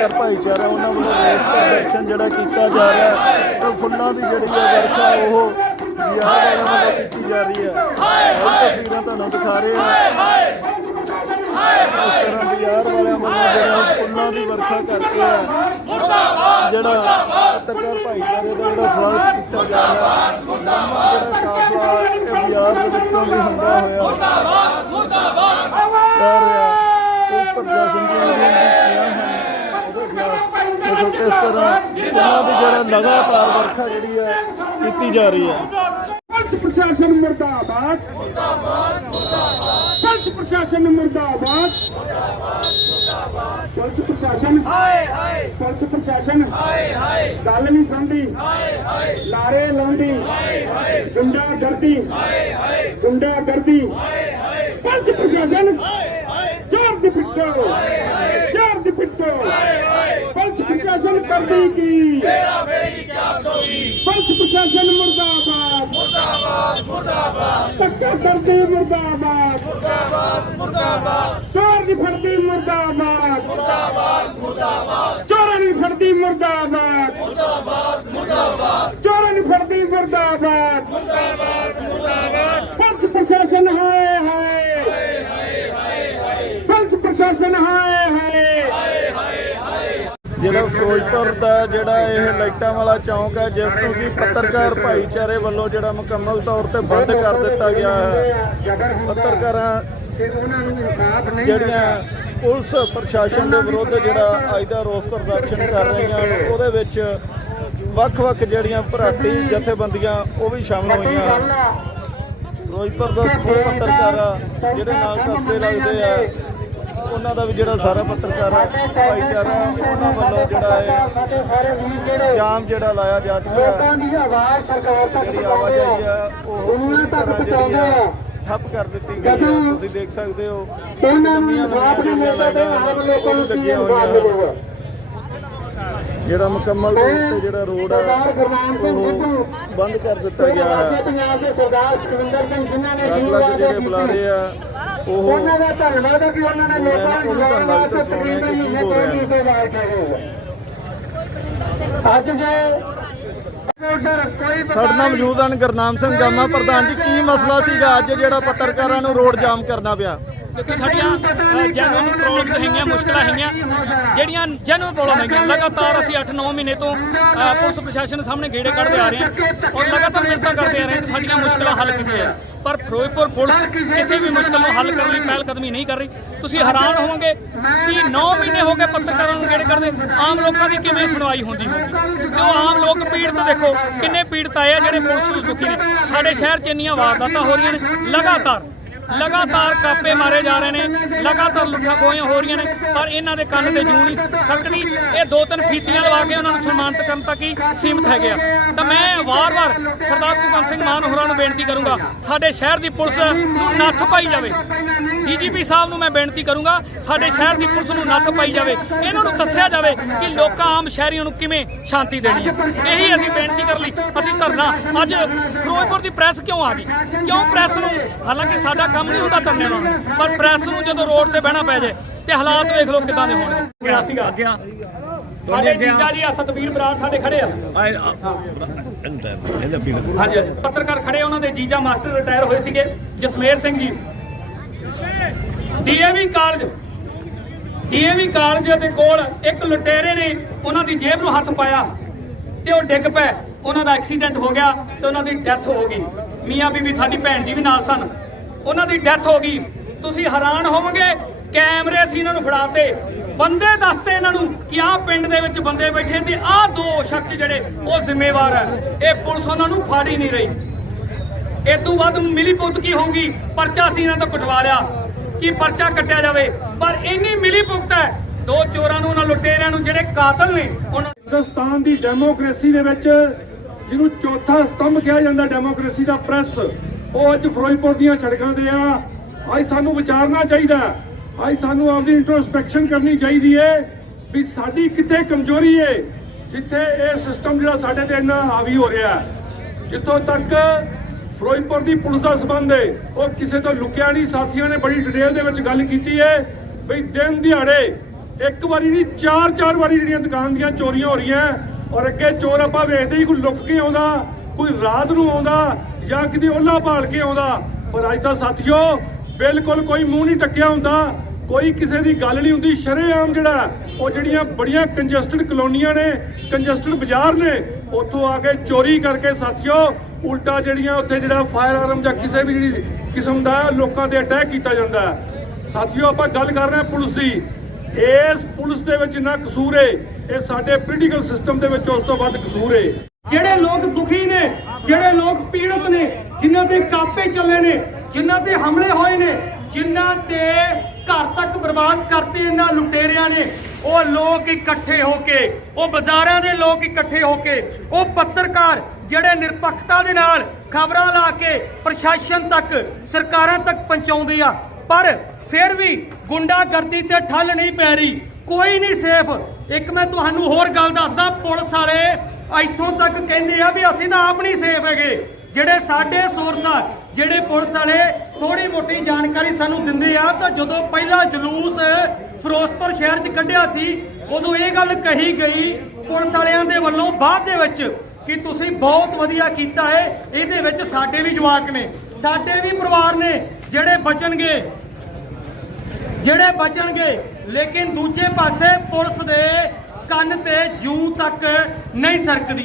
ਪੱਤਰਕਾਰ ਭਾਈਚਾਰਾ, ਉਹਨਾਂ ਵੱਲੋਂ ਰੋਸ ਜਿਹੜਾ ਕੀਤਾ ਜਾ ਰਿਹਾ ਹੈ, ਤਾਂ ਫੁੱਲਾਂ ਦੀ ਜਿਹੜੀ ਹੈ ਵਰਖਾ ਉਹ ਬਿਹਾਰ ਵੱਲੋਂ ਕੀਤੀ ਜਾ ਰਹੀ ਹੈ। ਤਸਵੀਰਾਂ ਤੁਹਾਨੂੰ ਦਿਖਾ ਰਹੇ ਹਾਂ। ਇਸ ਤਰ੍ਹਾਂ ਬਿਹਾਰ ਵਾਲਿਆਂ ਵੱਲੋਂ ਜਿਹੜਾ ਫੁੱਲਾਂ ਦੀ ਵਰਖਾ ਕਰਕੇ ਹੈ ਜਿਹੜਾ ਪੱਤਰਕਾਰ ਭਾਈਚਾਰੇ ਦਾ ਜਿਹੜਾ ਸਵਾਗਤ ਕੀਤਾ ਜਾ ਰਿਹਾ ਹੈ, ਜਿਹੜਾ ਕਾਫਲਾ ਇਹ ਬਿਹਾਰ ਦੇ ਵਿੱਚੋਂ ਵੀ ਹੁੰਦਾ ਹੋਇਆ ਕਰ ਰਿਹਾ ਉਸ ਪ੍ਰਸ਼ਾਸਨ ਦੀਆਂ ਜਿਹੜੀਆਂ ਦੇਖੋ ਕਿਸ ਤਰ੍ਹਾਂ ਇਹਨਾਂ ਦੀ ਜਿਹੜਾ ਲਗਾਤਾਰ ਵਰਖਾ ਜਿਹੜੀ ਹੈ ਕੀਤੀ ਜਾ ਰਹੀ ਹੈ। ਪੁਲਿਸ ਪ੍ਰਸ਼ਾਸਨ ਮੁਰਦਾਬਾਦ। ਮੁਰਦਾਬਾਦ ਮੁਰਦਾਬਾਦ ਪੁਲਿਸ ਪ੍ਰਸ਼ਾਸਨ ਮੁਰਦਾਬਾਦ। ਪੁਲਿਸ ਪ੍ਰਸ਼ਾਸਨ। ਹਾਏ ਹਾਏ। ਪੁਲਿਸ ਪ੍ਰਸ਼ਾਸਨ। ਹਾਏ ਹਾਏ। ਗੱਲ ਨਹੀਂ ਸੁਣਦੀ। ਹਾਏ ਹਾਏ। ਲਾਰੇ ਲਾਉਂਦੀ। ਹਾਏ ਹਾਏ। ਗੁੰਡਾ ਹਾਏ ਹਾਏ। ਗੁੰਡਾ ਹਾਏ ਹਾਏ। ਪੁਲਿਸ ਪ੍ਰਸ਼ਾਸਨ। ਹਾਏ ਹਾਏ। ਜ਼ੋਰ ਦੀ ਪਿੱਟੋ। ਹਾਏ ਹਾਏ ਜ਼ੋਰ ਦੀ ਪਿੱਟੋ ਹਾਏ ਹਾਏ ਪੁਲਿਸ ਪ੍ਰਸ਼ਾਸਨ ਕਰਦੀ ਕੀ ਤੇਰਾ ਮੇਰੀ 420 ਪੁਲਿਸ ਪ੍ਰਸ਼ਾਸਨ ਮੁਰਦਾਬਾਦ ਧੱਕਾ ਕਰਦੀ ਮੁਰਦਾਬਾਦ ਮੁਰਦਾਬਾਦ ਮੁਰਦਾਬਾਦ ਚੋਰ ਦੀ ਫੜਦੀ ਮੁਰਦਾਬਾਦ ਮੁਰਦਾਬਾਦ ਮੁਰਦਾਬਾਦ ਚੋਰਾਂ ਦੀ ਫੜਦੀ ਮੁਰਦਾਬਾਦ ਮੁਰਦਾਬਾਦ ਮੁਰਦਾਬਾਦ ਚੋਰਾਂ ਦੀ ਫੜਦੀ ਮੁਰਦਾਬਾਦ ਮੁਰਦਾਬਾਦ ਮੁਰਦਾਬਾਦ ਪੁਲਿਸ ਪ੍ਰਸ਼ਾਸਨ ਹਾਏ ਹਾਏ ਪੁਲਿਸ ਪ੍ਰਸ਼ਾਸਨ ਹਾਏ ਹਾਏ ਜਿਹੜਾ ਫਿਰੋਜ਼ਪੁਰ ਦਾ ਜਿਹੜਾ ਇਹ ਲਾਈਟਾਂ ਵਾਲਾ ਚੌਂਕ ਹੈ ਜਿਸ ਨੂੰ ਕਿ ਪੱਤਰਕਾਰ ਭਾਈਚਾਰੇ ਵੱਲੋਂ ਜਿਹੜਾ ਮੁਕੰਮਲ ਤੌਰ ਤੇ ਬੰਦ ਕਰ ਦਿੱਤਾ ਗਿਆ ਹੈ। ਪੱਤਰਕਾਰਾਂ ਜਿਹੜੀਆਂ ਪੁਲਿਸ ਪ੍ਰਸ਼ਾਸਨ ਦੇ ਵਿਰੁੱਧ ਜਿਹੜਾ ਅੱਜ ਦਾ ਰੋਸ ਪ੍ਰਦਰਸ਼ਨ ਕਰ ਰਹੀਆਂ ਹਨ ਉਹਦੇ ਵਿੱਚ ਵੱਖ-ਵੱਖ ਜਿਹੜੀਆਂ ਭਰਾਤੀ ਜਥੇਬੰਦੀਆਂ ਉਹ ਵੀ ਸ਼ਾਮਲ ਹੋਈਆਂ ਹਨ। ਫਿਰੋਜ਼ਪੁਰ ਦਾ ਸਮੂਹ ਪੱਤਰਕਾਰ ਆ, ਜਿਹੜੇ ਨਾਲ ਕਸਬੇ ਲੱਗਦੇ ਆ ਉਹਨਾਂ ਦਾ ਵੀ ਜਿਹੜਾ ਸਾਰਾ ਪੱਤਰਕਾਰ ਭਾਈਚਾਰਾ ਉਹਨਾਂ ਵੱਲੋਂ ਜਿਹੜਾ ਹੈ ਜਾਮ ਜਿਹੜਾ ਲਾਇਆ ਜਾ ਚੁੱਕਾ ਹੈ ਲੋਕਾਂ ਦੀ ਆਵਾਜ਼ ਸਰਕਾਰ ਤੱਕ ਆ। ਆ ਉਹ ਉਹਨਾਂ ਤੱਕ ਪਹੁੰਚਾਉਂਦੇ ਆ ਆ। ਠੱਪ ਕਰ ਦਿੱਤੀ ਗਈ ਹੈ ਤੁਸੀਂ ਦੇਖ ਸਕਦੇ ਹੋ ਉਹਨਾਂ ਨੂੰ ਇਨਸਾਫ ਨਹੀਂ ਮਿਲਦਾ ਤੇ ਆਮ ਲੋਕਾਂ ਨੂੰ ਲੱਗੀਆਂ ਮਿਲੂਗਾ? ਜਿਹੜਾ ਮੁਕੰਮਲ ਤੌਰ ਤੇ ਜਿਹੜਾ ਰੋਡ ਹੈ ਸਿੰਘ ਉਹ ਬੰਦ ਕਰ ਦਿੱਤਾ ਗਿਆ ਹੈ। ਪੰਜਾਬ ਦੇ ਸਰਦਾਰ ਸੁਖਵਿੰਦਰ ਸਿੰਘ ਜਿਨ੍ਹਾਂ ਨੇ ਅਲੱਗ ਅਲੱਗ ਜਿਹੜੇ ਬੁਲਾਰੇ ਆ ਉਹਨਾਂ ਦਾ ਧੰਨਵਾਦ ਹੈ ਕਿ ਉਹਨਾਂ ਨੇ ਲੋਕਾਂ ਨੂੰ ਜਗਾਉਣ ਵਾਸਤੇ ਤਕਰੀਬਨ ਕੀ ਹੋ ਰਿਹਾ ਹੈ। ਮਹੀਨੇ ਤੋਂ ਬਾਅਦ ਕਰੇ ਅੱਜ ਜੇ ਸਾਡੇ ਨਾਲ ਮੌਜੂਦ ਹਨ ਗੁਰਨਾਮ ਸਿੰਘ ਗਾਮਾ ਪ੍ਰਧਾਨ ਜੀ ਕੀ ਮਸਲਾ ਸੀਗਾ ਅੱਜ ਜਿਹੜਾ ਪੱਤਰਕਾਰਾਂ ਨੂੰ ਰੋਡ ਜਾਮ ਕਰਨਾ ਪਿਆ? ਕਿਉਂਕਿ ਸਾਡੀਆਂ ਜੈਨੂਨ ਪ੍ਰੋਬਲਮਸ ਹੈਗੀਆਂ ਮੁਸ਼ਕਲਾਂ ਹੈਗੀਆਂ। ਜਿਹੜੀਆਂ ਜੈਨੂਨ ਪ੍ਰੋਬਲਮ ਹੈਗੀਆਂ ਲਗਾਤਾਰ ਅਸੀਂ 8-9 ਮਹੀਨੇ ਤੋਂ ਪੁਲਿਸ ਪ੍ਰਸ਼ਾਸਨ ਸਾਹਮਣੇ ਗੇੜੇ ਕੱਢਦੇ ਆ ਰਹੇ ਹਾਂ ਔਰ ਲਗਾਤਾਰ ਮਿੰਤਾਂ ਕਰਦੇ ਆ ਰਹੇ ਹਾਂ ਕਿ ਸਾਡੀਆਂ ਮੁਸ਼ਕਲਾਂ ਹੱਲ ਕੀਤੀਆਂ ਪਰ ਫਿਰੋਜ਼ਪੁਰ ਪੁਲਿਸ ਕਿਸੇ ਵੀ ਮੁਸ਼ਕਲ ਨੂੰ ਹੱਲ ਕਰਨ ਲਈ ਪਹਿਲ ਕਦਮੀ ਨਹੀਂ ਕਰ ਰਹੀ। ਤੁਸੀਂ ਹੈਰਾਨ ਹੋਵੋਗੇ ਕਿ 9 ਮਹੀਨੇ ਹੋ ਗਏ ਪੱਤਰਕਾਰਾਂ ਨੂੰ ਗੇੜੇ ਕੱਢਦੇ। ਆਮ ਲੋਕਾਂ ਦੀ ਕਿਵੇਂ ਸੁਣਵਾਈ ਹੁੰਦੀ ਹੋਊਗੀ? ਕਿਉਂ ਆਮ ਲੋਕ ਪੀੜਤ ਦੇਖੋ ਕਿੰਨੇ ਪੀੜਤ ਆਏ ਆ ਜਿਹੜੇ ਪੁਲਿਸ ਨੂੰ ਦੁਖੀ ਨੇ। ਸਾਡੇ ਸ਼ਹਿਰ 'ਚ ਇੰਨੀਆਂ ਵਾਰਦਾਤਾਂ ਹੋ ਰਹੀਆਂ ਨੇ। ਲਗਾਤਾਰ ਲਗਾਤਾਰ ਕਾਪੇ ਮਾਰੇ ਜਾ ਰਹੇ ਨੇ, ਲਗਾਤਾਰ ਲੁੱਟਾਂ ਖੋਹੀਆਂ ਹੋ ਰਹੀਆਂ ਨੇ, ਪਰ ਇਹਨਾਂ ਦੇ ਕੰਨ ਤੇ ਜੂੰ ਨਹੀਂ ਸਕਦੀ ਇਹ ਦੋ ਤਿੰਨ ਫੀਤੀਆਂ ਲਵਾ ਕੇ ਉਹਨਾਂ ਨੂੰ ਸਨਮਾਨਿਤ ਕਰਨ ਤੱਕ ਹੀ ਸੀਮਿਤ ਹੈਗੇ ਆ। ਤਾਂ ਮੈਂ ਵਾਰ-ਵਾਰ ਸਰਦਾਰ ਭਗਵੰਤ ਸਿੰਘ ਮਾਨ ਹੋਰਾਂ ਨੂੰ ਬੇਨਤੀ ਕਰੂੰਗਾ, ਸਾਡੇ ਸ਼ਹਿਰ ਦੀ ਪੁਲਿਸ ਨੂੰ ਨੱਥ ਪਾਈ ਜਾਵੇ। ਡੀਜੀਪੀ ਸਾਹਿਬ ਨੂੰ ਮੈਂ ਬੇਨਤੀ ਕਰੂੰਗਾ ਸਾਡੇ ਸ਼ਹਿਰ ਦੀ ਪੁਲਿਸ ਨੂੰ ਨੱਥ ਪਾਈ ਜਾਵੇ। ਇਹਨਾਂ ਨੂੰ ਦੱਸਿਆ ਜਾਵੇ ਕਿ ਲੋਕਾਂ ਆਮ ਸ਼ਹਿਰੀਆਂ ਨੂੰ ਕਿਵੇਂ ਸ਼ਾਂਤੀ ਦੇਣੀ ਹੈ। ਇਹੀ ਅਸੀਂ ਬੇਨਤੀ ਕਰ ਲਈ ਅਸੀਂ ਧਰਨਾ ਅੱਜ ਫਿਰੋਜ਼ਪੁਰ ਦੀ ਪ੍ਰੈਸ ਕਿਉਂ ਆ ਗਈ? ਕਿਉਂ ਪ੍ਰੈਸ ਨੂੰ ਹਾਲਾਂਕਿ ਸਾਡਾ ਕੰਮ ਨਹੀਂ ਹੁੰਦਾ ਧਰਨੇ ਨਾਲ ਪਰ ਪ੍ਰੈਸ ਨੂੰ ਜਦੋਂ ਰੋਡ ਤੇ ਬਹਿਣਾ ਪੈ ਜਾਏ ਤੇ ਹਾਲਾਤ ਵੇਖ ਲਓ ਕਿਦਾਂ ਦੇ ਹੋਣਗੇ। ਗਿਆ ਸੀਗਾ। ਸਾਡੇ ਜੀਜਾ ਜੀ ਆ ਸਤਵੀਰ ਬਰਾੜ ਸਾਡੇ ਖੜੇ ਆ। ਹਾਂਜੀ ਪੱਤਰਕਾਰ ਖੜੇ ਉਹਨਾਂ ਦੇ ਜੀਜਾ ਮਾਸਟਰ ਰਿਟਾਇਰ ਹੋਏ ਸੀਗੇ Jasmer Singh ji. DAV college DAV college ਦੇ ਕੋਲ ਇੱਕ ਲੁਟੇਰੇ ਨੇ ਉਹਨਾਂ ਦੀ ਜੇਬ ਨੂੰ ਹੱਥ ਪਾਇਆ ਤੇ ਉਹ ਡਿੱਗ ਪਏ। ਉਹਨਾਂ ਦਾ ਐਕਸੀਡੈਂਟ ਹੋ ਗਿਆ ਤੇ ਉਹਨਾਂ ਦੀ ਡੈਥ ਹੋ ਗਈ। ਮੀਆਂ ਬੀਬੀ ਸਾਡੀ ਭੈਣ ਜੀ ਵੀ ਨਾਲ ਸਨ। ਉਹਨਾਂ ਦੀ ਡੈਥ ਹੋ ਗਈ। ਤੁਸੀਂ ਹੈਰਾਨ ਹੋਵੋਗੇ, ਕੈਮਰੇ ਸੀ ਇਹਨਾਂ ਨੂੰ ਫੜਾਤੇ। ਬੰਦੇ ਦੱਸਦੇ ਇਹਨਾਂ ਨੂੰ ਕਿ ਆਹ ਪਿੰਡ ਦੇ ਵਿੱਚ ਬੰਦੇ ਬੈਠੇ ਤੇ ਆਹ ਦੋ ਸ਼ਖਸ ਜਿਹੜੇ, ਉਹ ਜ਼ਿੰਮੇਵਾਰ ਹੈ ਇਹ ਪੁਲਿਸ ਉਹਨਾਂ ਨੂੰ ਫੜ ਹੀ ਨਹੀਂ ਰਹੀ। ਇਹ ਤੋਂ ਬਾਅਦ ਮਿਲੀ ਪੁੱਤ ਕੀ ਹੋਊਗੀ? ਪਰਚਾ ਸੀ ਇਹਨਾਂ ਤੋਂ ਕਟਵਾ ਲਿਆ। ਕਿ ਪਰਚਾ ਕੱਟਿਆ ਜਾਵੇ? ਪਰ ਇੰਨੀ ਮਿਲੀ ਭੁਗਤ ਹੈ, ਦੋ ਚੋਰਾਂ ਨੂੰ, ਉਹਨਾਂ ਲੁਟੇਰਿਆਂ ਨੂੰ, ਜਿਹੜੇ ਕਾਤਲ ਨੇ, ਉਹਨਾਂ ਹਿੰਦੁਸਤਾਨ ਦੀ ਡੈਮੋਕ੍ਰੇਸੀ ਦੇ ਵਿੱਚ ਜਿਹਨੂੰ ਚੌਥਾ ਸਤੰਭ ਕਿਹਾ ਜਾਂਦਾ ਡੈਮੋਕ੍ਰੇਸੀ ਦਾ ਪ੍ਰੈਸ, ਉਹ ਅੱਜ ਫਿਰੋਜ਼ਪੁਰ ਦੀਆਂ ਸੜਕਾਂ ਤੇ ਆ। ਅੱਜ ਸਾਨੂੰ ਵਿਚਾਰਨਾ ਚਾਹੀਦਾ ਅੱਜ ਸਾਨੂੰ ਆਪਦੀ ਇੰਟਰੋਸਪੈਕਸ਼ਨ ਕਰਨੀ ਚਾਹੀਦੀ ਹੈ ਵੀ ਸਾਡੀ ਕਿੱਥੇ ਕਮਜ਼ੋਰੀ ਹੈ, ਜਿੱਥੇ ਇਹ ਸਿਸਟਮ ਜਿਹੜਾ ਸਾਡੇ ਤੇ ਇੰਨਾ ਹਾਵੀ ਹੋ ਰਿਹਾ ਜਿੱਥੋਂ ਤੱਕ ਫਿਰੋਜ਼ਪੁਰ ਦੀ ਪੁਲਿਸ ਦਾ ਸਬੰਧ ਹੈ। ਉਹ ਕਿਸੇ ਤੋਂ ਲੁਕਿਆ ਨਹੀਂ। ਸਾਥੀਆਂ ਨੇ ਬੜੀ ਡਿਟੇਲ ਦੇ ਵਿੱਚ ਗੱਲ ਕੀਤੀ ਹੈ। ਬਈ ਦਿਨ ਦਿਹਾੜੇ ਇੱਕ ਵਾਰੀ ਨਹੀਂ, ਚਾਰ ਚਾਰ ਵਾਰੀ ਜਿਹੜੀਆਂ ਦੁਕਾਨ ਦੀਆਂ ਚੋਰੀਆਂ ਹੋ ਰਹੀਆਂ। ਔਰ ਅੱਗੇ ਚੋਰ ਆਪਾਂ ਵੇਖਦੇ ਹੀ ਕੋਈ ਲੁੱਕ ਕੇ ਆਉਂਦਾ, ਕੋਈ ਰਾਤ ਨੂੰ ਆਉਂਦਾ ਜਾਂ ਕਿਤੇ ਉਹਲਾ ਭਾਲ ਕੇ ਆਉਂਦਾ। ਪਰ ਅੱਜ ਤਾਂ ਸਾਥੀਓ, ਬਿਲਕੁਲ ਕੋਈ ਮੂੰਹ ਨਹੀਂ ਟੱਕਿਆ ਹੁੰਦਾ। ਕੋਈ ਕਿਸੇ ਦੀ ਗੱਲ ਨਹੀਂ ਹੁੰਦੀ। ਸ਼ਰੇਆਮ ਜਿਹੜਾ, ਉਹ ਜਿਹੜੀਆਂ ਬੜੀਆਂ ਕੰਜਸਟਡ ਕਲੋਨੀਆਂ ਨੇ ਕੰਜਸਟਡ ਬਾਜ਼ਾਰ ਨੇ, ਉੱਥੋਂ ਆ ਕੇ ਚੋਰੀ ਕਰਕੇ ਸਾਥੀਓ ਉਲਟਾ ਜਿਹੜੀਆਂ ਉੱਥੇ ਜਿਹੜਾ ਫਾਇਰ ਆਰਮ ਜਾਂ ਕਿਸੇ ਵੀ ਜਿਹੜੀ ਕਿਸਮ ਦਾ ਲੋਕਾਂ ਤੇ ਅਟੈਕ ਕੀਤਾ ਜਾਂਦਾ ਹੈ। ਸਾਥੀਓ, ਆਪਾਂ ਗੱਲ ਕਰ ਰਹੇ ਹਾਂ ਪੁਲਿਸ ਦੀ। ਇਸ ਪੁਲਿਸ ਦੇ ਵਿੱਚ ਨਾ ਕਸੂਰ ਏ, ਇਹ ਸਾਡੇ ਪੋਲੀਟੀਕਲ ਸਿਸਟਮ ਦੇ ਵਿੱਚ ਉਸ ਤੋਂ ਵੱਧ ਕਸੂਰ ਏ। ਜਿਹੜੇ ਲੋਕ ਦੁਖੀ ਨੇ, ਜਿਹੜੇ ਲੋਕ ਪੀੜਤ ਨੇ, ਜਿਨ੍ਹਾਂ ਤੇ ਕਾਪੇ ਚੱਲੇ ਨੇ, ਜਿਨ੍ਹਾਂ ਤੇ ਹਮਲੇ ਹੋਏ ਨੇ, ਜਿਨ੍ਹਾਂ ਤੇ ਘਰ ਤੱਕ ਬਰਬਾਦ ਕਰਤੇ ਇਹਨਾਂ ਲੁਟੇਰਿਆਂ ਨੇ ਉਹ ਲੋਕ ਇਕੱਠੇ ਹੋ ਕੇ, ਉਹ ਬਾਜ਼ਾਰਾਂ ਦੇ ਲੋਕ ਇਕੱਠੇ ਹੋ ਕੇ, ਉਹ ਪੱਤਰਕਾਰ ਜਿਹੜੇ ਨਿਰਪੱਖਤਾ ਦੇ ਨਾਲ ਖਬਰਾਂ ਲਾ ਕੇ ਪ੍ਰਸ਼ਾਸਨ ਤੱਕ, ਸਰਕਾਰਾਂ ਤੱਕ ਪਹੁੰਚਾਉਂਦੇ ਆ, ਪਰ ਫਿਰ ਵੀ ਗੁੰਡਾਗਰਦੀ ਤੇ ਠੱਲ ਨਹੀਂ ਪੈ ਰਹੀ। ਕੋਈ ਨਹੀਂ ਸੇਫ। ਇੱਕ ਮੈਂ ਤੁਹਾਨੂੰ ਹੋਰ ਗੱਲ ਦੱਸਦਾ, ਪੁਲਿਸ ਵਾਲੇ ਇੱਥੋਂ ਤੱਕ ਕਹਿੰਦੇ ਆ ਵੀ ਅਸੀਂ ਤਾਂ ਆਪ ਨਹੀਂ ਸੇਫ ਹੈਗੇ। ਜਿਹੜੇ ਸਾਡੇ ਸੋਰਸ ਆ ਜਿਹੜੇ ਪੁਲਿਸ ਵਾਲੇ ਥੋੜੀ ਮੋਟੀ ਜਾਣਕਾਰੀ ਸਾਨੂੰ ਦਿੰਦੇ ਆ, ਤਾਂ ਜਦੋਂ ਪਹਿਲਾ ਜਲੂਸ ਫਿਰੋਜ਼ਪੁਰ ਸ਼ਹਿਰ 'ਚ ਕੱਢਿਆ ਸੀ, ਉਦੋਂ ਇਹ ਗੱਲ ਕਹੀ ਗਈ ਪੁਲਿਸ ਵਾਲਿਆਂ ਦੇ ਵੱਲੋਂ ਬਾਅਦ ਦੇ ਵਿੱਚ ਕਿ ਤੁਸੀਂ ਬਹੁਤ ਵਧੀਆ ਕੀਤਾ ਹੈ, ਇਹਦੇ ਵਿੱਚ ਸਾਡੇ ਵੀ ਜਵਾਕ ਨੇ। ਸਾਡੇ ਵੀ ਪਰਿਵਾਰ ਨੇ, ਜਿਹੜੇ ਬਚਣਗੇ ਜਿਹੜੇ ਬਚਣਗੇ, ਲੇਕਿਨ ਦੂਜੇ ਪਾਸੇ ਪੁਲਿਸ ਦੇ ਕੰਨ ਤੇ ਜੂ ਤੱਕ ਨਹੀਂ ਸਰਕਦੀ।